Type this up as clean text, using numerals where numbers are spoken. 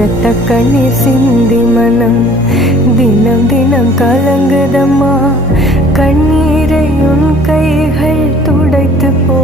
இரத்த கண்ணீர் சிந்தி மனம் தினம் தினம் கலங்குதம்மா. கண்ணீரை உன் கைகள் துடைத்து போ